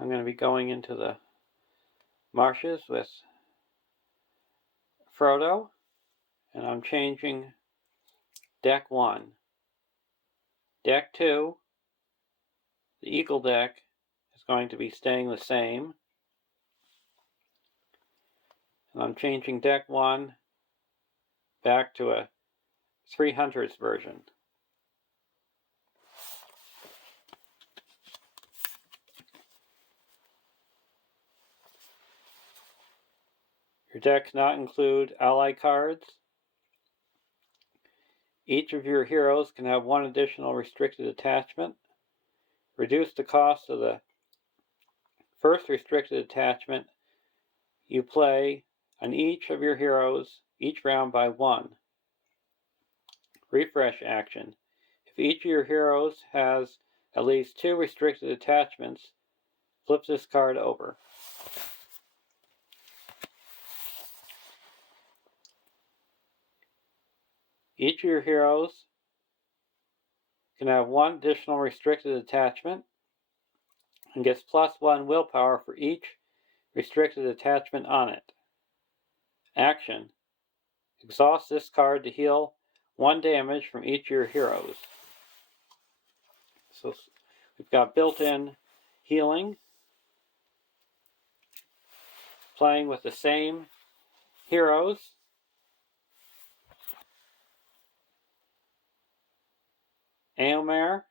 I'm going to be going into the marshes with Frodo, and I'm changing deck 1. Deck 2, the Eagle deck, is going to be staying the same. And I'm changing deck 1 back to a 300s version. Your deck cannot include ally cards. Each of your heroes can have one additional restricted attachment. Reduce the cost of the first restricted attachment you play on each of your heroes each round by 1. Refresh action. If each of your heroes has at least 2 restricted attachments, flip this card over. Each of your heroes can have 1 additional restricted attachment and gets +1 willpower for each restricted attachment on it. Action. Exhaust this card to heal 1 damage from each of your heroes. So we've got built-in healing, playing with the same heroes. Éomer,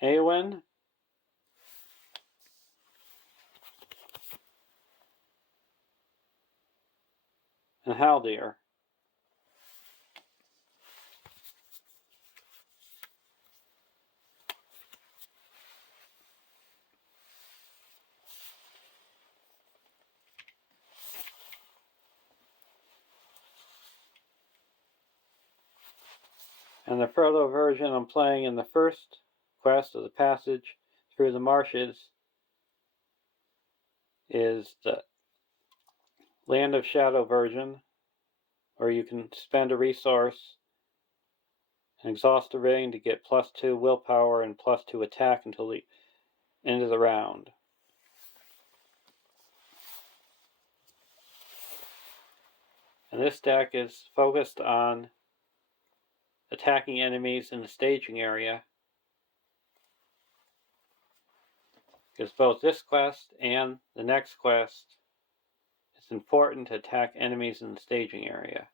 Éowyn, and Haldir. And the Frodo version I'm playing in the first quest of the passage through the marshes is the Land of Shadow version, where you can spend a resource and exhaust a ring to get +2 willpower and +2 attack until the end of the round. And this deck is focused on attacking enemies in the staging area, because both this quest and the next quest, it's important to attack enemies in the staging area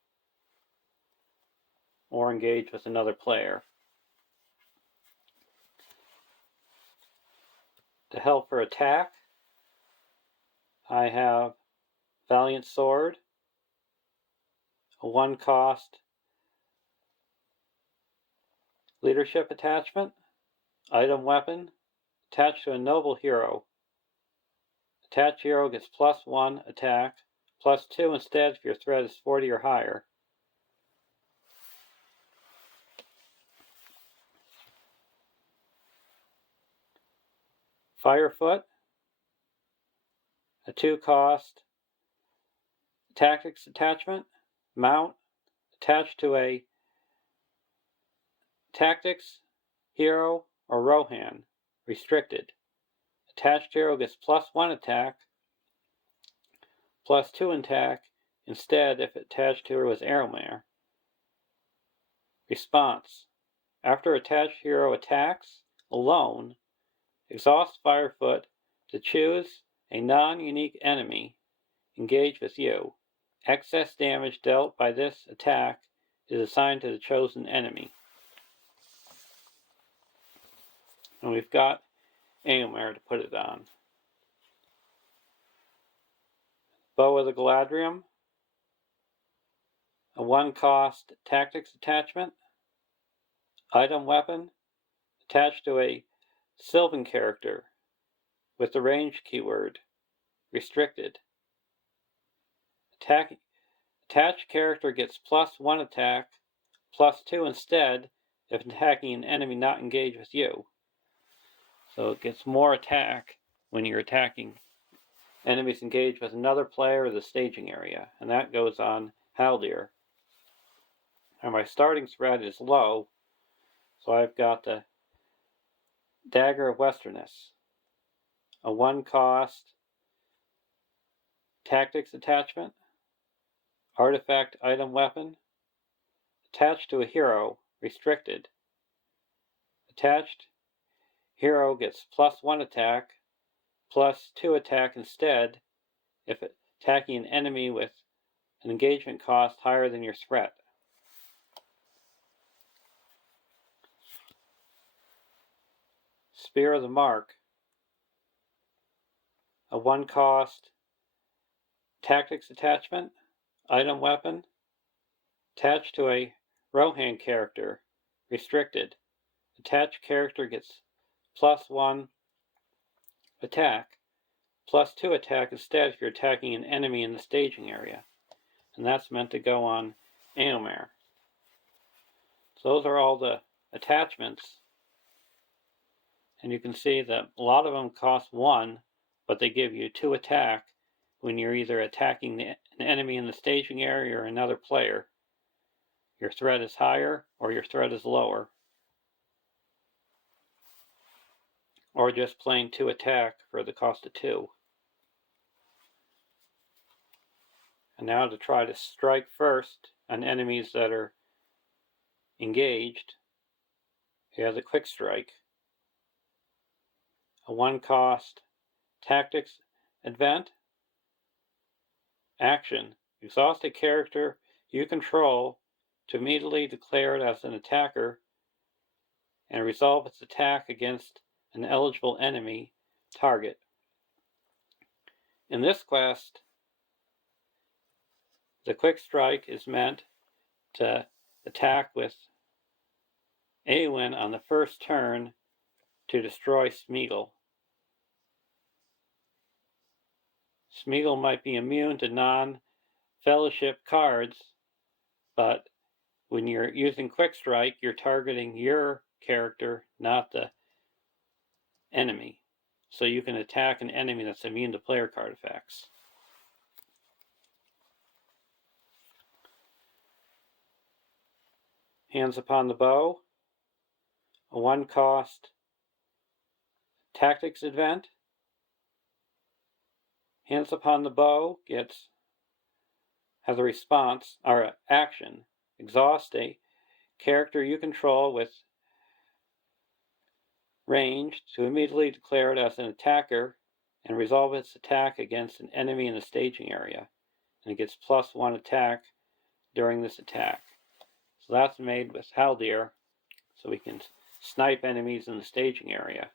or engage with another player. To help for attack, I have Valiant Sword, a 1-cost leadership attachment, item weapon, attached to a noble hero. Attached hero gets +1 attack, +2 instead if your threat is 40 or higher. Firefoot, a 2-cost tactics attachment, mount, attached to a tactics hero or Rohan, restricted. Attached hero gets +1 attack, +2 attack instead if attached hero is Éomer. Response. After attached hero attacks alone, exhaust Firefoot to choose a non-unique enemy engaged with you. Excess damage dealt by this attack is assigned to the chosen enemy. And we've got Éomer to put it on. Bow of the Galadriel, a 1-cost tactics attachment, item weapon, attached to a Sylvan character with the range keyword, restricted. Attached character gets +1 attack, +2 instead if attacking an enemy not engaged with you. So it gets more attack when you're attacking enemies engaged with another player or the staging area, and that goes on Haldir. and my starting threat is low, so I've got the Dagger of Westernness, a 1-cost tactics attachment, artifact item weapon, attached to a hero, restricted. Attached hero gets +1 attack, +2 attack instead if attacking an enemy with an engagement cost higher than your threat. Spear of the Mark, a 1-cost tactics attachment, item weapon, attached to a Rohan character, restricted. Attached character gets +1 attack, +2 attack instead if you're attacking an enemy in the staging area. And that's meant to go on Éomer. So those are all the attachments. And you can see that a lot of them cost 1, but they give you 2 attack when you're either attacking an enemy in the staging area or another player. Your threat is higher or your threat is lower. Or just plain 2 attack for the cost of 2. And now to try to strike first on enemies that are engaged, you have the Quick Strike, a 1-cost tactics event. Action: exhaust a character you control to immediately declare it as an attacker and resolve its attack against an eligible enemy target. In this quest, the Quick Strike is meant to attack with Éowyn on the first turn to destroy Smeagol. Smeagol might be immune to non-fellowship cards, but when you're using Quick Strike, you're targeting your character, not the enemy. So you can attack an enemy that's immune to player card effects. Hands Upon the Bow, a 1-cost tactics event. Hands Upon the Bow has a response or action: exhaust a character you control with range to immediately declare it as an attacker and resolve its attack against an enemy in the staging area, and it gets +1 attack during this attack. So that's made with Haldir, so we can snipe enemies in the staging area.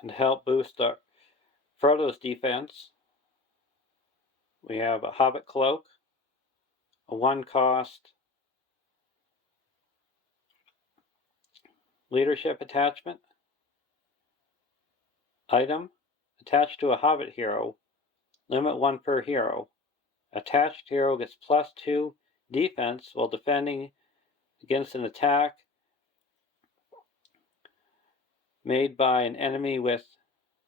And to help boost Frodo's defense, we have a Hobbit Cloak, a 1-cost leadership attachment. Item: attached to a Hobbit hero, limit 1 per hero. Attached hero gets +2 defense while defending against an attack made by an enemy with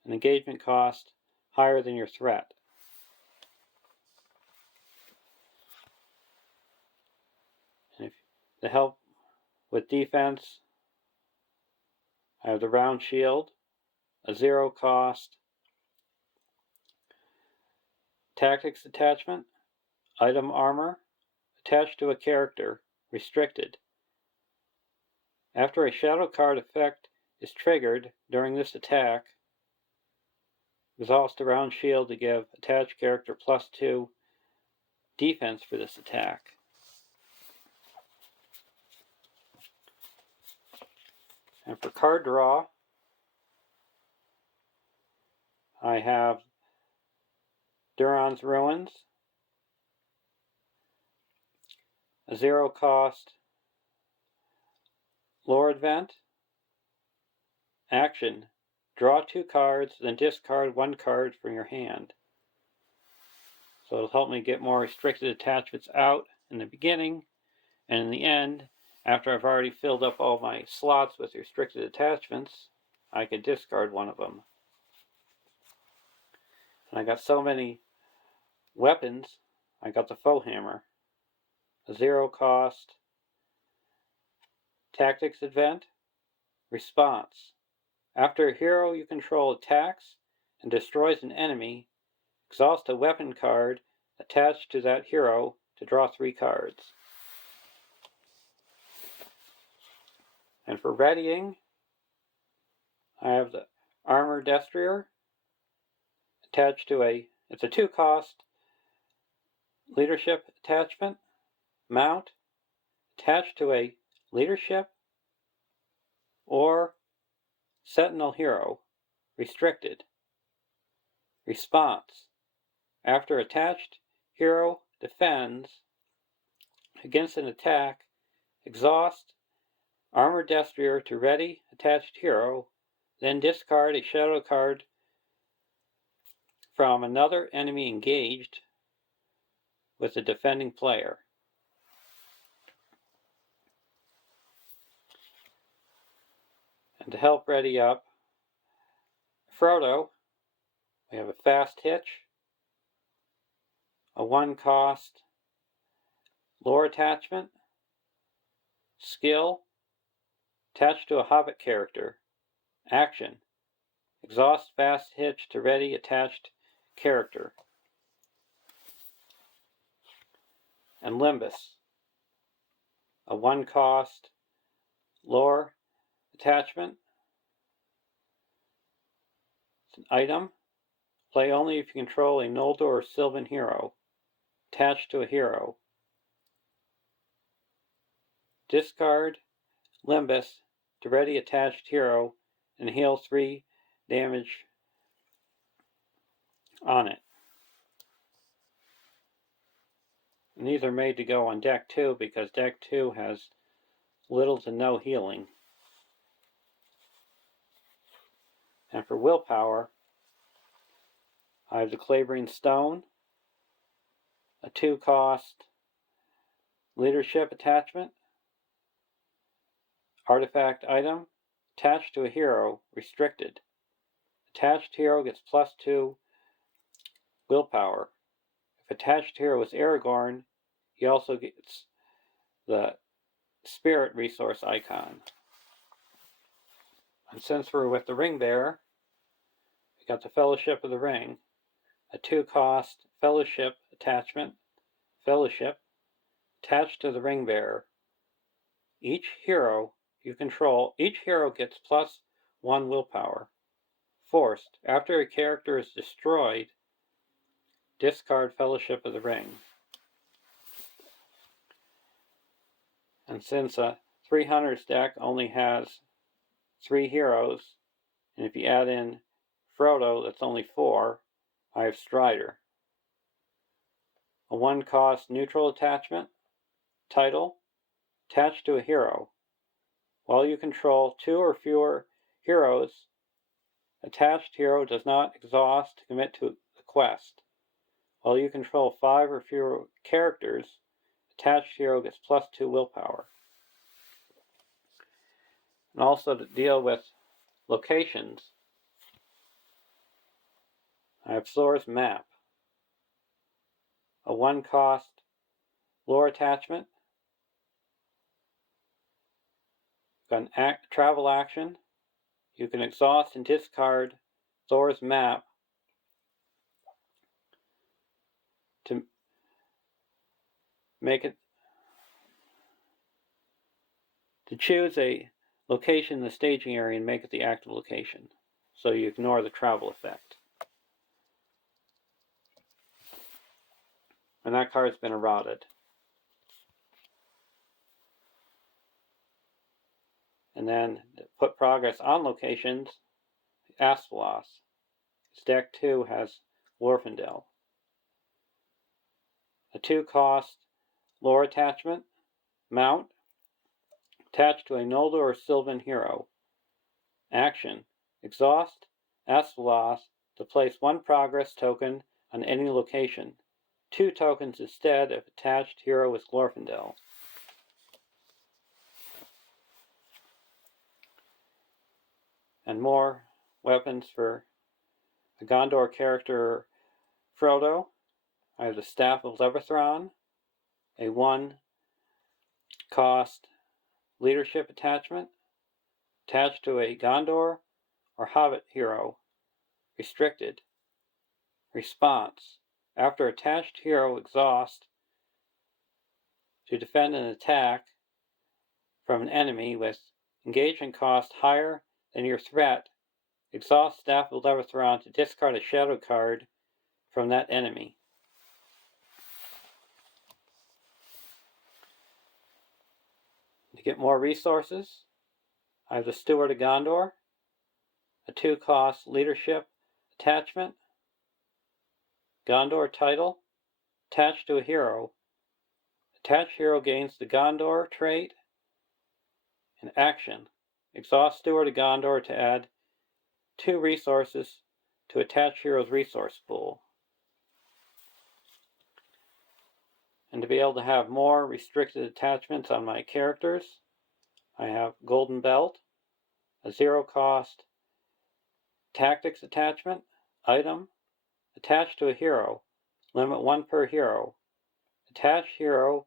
an engagement cost higher than your threat. And to help with defense, I have the Round Shield, a 0-cost tactics attachment. Item: armor, attached to a character, restricted. After a shadow card effect is triggered during this attack, exhaust the Round Shield to give attached character +2 defense for this attack. And for card draw, I have Duran's Ruins, a 0-cost lore event. Action: draw 2 cards, then discard 1 card from your hand. So it'll help me get more restricted attachments out in the beginning, and in the end, after I've already filled up all my slots with restricted attachments, I can discard one of them. And I got so many weapons, I got the Foe Hammer, a 0-cost tactics event. Response. After a hero you control attacks and destroys an enemy, exhaust a weapon card attached to that hero to draw 3 cards. And for readying, I have the Armor Destrier attached to it's a 2-cost leadership attachment, mount, attached to a leadership or Sentinel hero, restricted. Response. After attached hero defends against an attack, exhaust Armor Destrier to ready attached hero, then discard a shadow card from another enemy engaged with the defending player. And to help ready up Frodo, we have a Fast Hitch, a 1-cost lore attachment, skill, attached to a Hobbit character. Action. Exhaust Fast Hitch to ready attached character. And Limbus, a 1-cost lore attachment. It's an item. Play only if you control a Noldor or Sylvan hero. Attached to a hero. Discard Limbus to ready attached hero and heal 3 damage on it. And these are made to go on deck 2 because deck 2 has little to no healing. And for willpower, I have the Clavering Stone, a 2-cost leadership attachment, artifact item, attached to a hero, restricted. Attached hero gets +2 willpower. If attached hero is Aragorn, he also gets the spirit resource icon. And since we're with the Ring Bearer, we got the Fellowship of the Ring, a 2-cost Fellowship attachment, Fellowship, attached to the Ring Bearer. Each hero you control, each hero gets +1 willpower. Forced. After a character is destroyed, discard Fellowship of the Ring. And since a 300's deck only has 3 heroes, and if you add in Frodo, that's only 4, I have Strider. A 1-cost neutral attachment, title, attached to a hero. While you control 2 or fewer heroes, attached hero does not exhaust to commit to the quest. While you control 5 or fewer characters, attached hero gets +2 willpower. And also to deal with locations, I have Thore's Map, a 1-cost lore attachment, got an travel action. You can exhaust and discard Thore's Map to make it, to choose a location in the staging area and make it the active location, so you ignore the travel effect. And that card's been eroded. And then to put progress on locations, Asphalos. Its deck 2 has Glorfindel. A 2-cost lore attachment, mount, attached to a Noldor or Sylvan hero. Action. Exhaust Asphalos to place 1 progress token on any location. 2 tokens instead if attached hero is Glorfindel. And more weapons for a Gondor character, Frodo. I have the Staff of Levithron, a 1-cost leadership attachment, attached to a Gondor or Hobbit hero. Restricted. Response. After attached hero exhausts to defend an attack from an enemy with engagement cost higher than your threat, exhaust Staff of Levithron to discard a shadow card from that enemy. To get more resources, I have the Steward of Gondor, a 2-cost leadership attachment, Gondor title, attached to a hero. Attached hero gains the Gondor trait. In action, exhaust Steward of Gondor to add 2 resources to attached hero's resource pool. And to be able to have more restricted attachments on my characters, I have Golden Belt, a 0-cost tactics attachment, item, attached to a hero, limit 1 per hero. Attached hero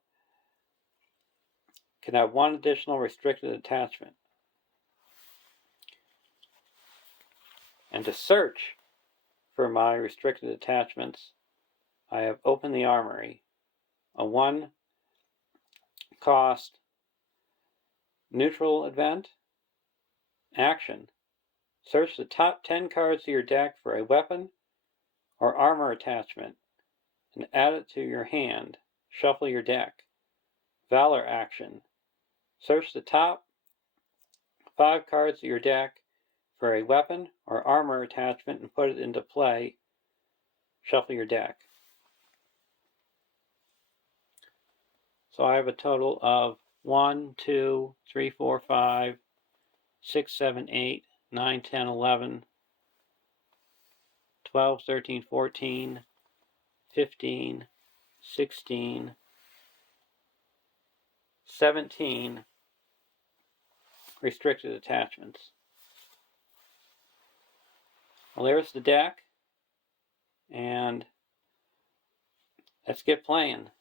can have 1 additional restricted attachment. And to search for my restricted attachments, I have Open the Armory, a 1-cost neutral event. Action. Search the top 10 cards of your deck for a weapon or armor attachment and add it to your hand. Shuffle your deck. Valor action. Search the top 5 cards of your deck for a weapon or armor attachment and put it into play. Shuffle your deck. So I have a total of 1, 2, 3, 4, 5, 6, 7, 8, 9, 10, 11, 12, 13, 14, 15, 16, 17 restricted attachments. Well, there's the deck, and let's get playing.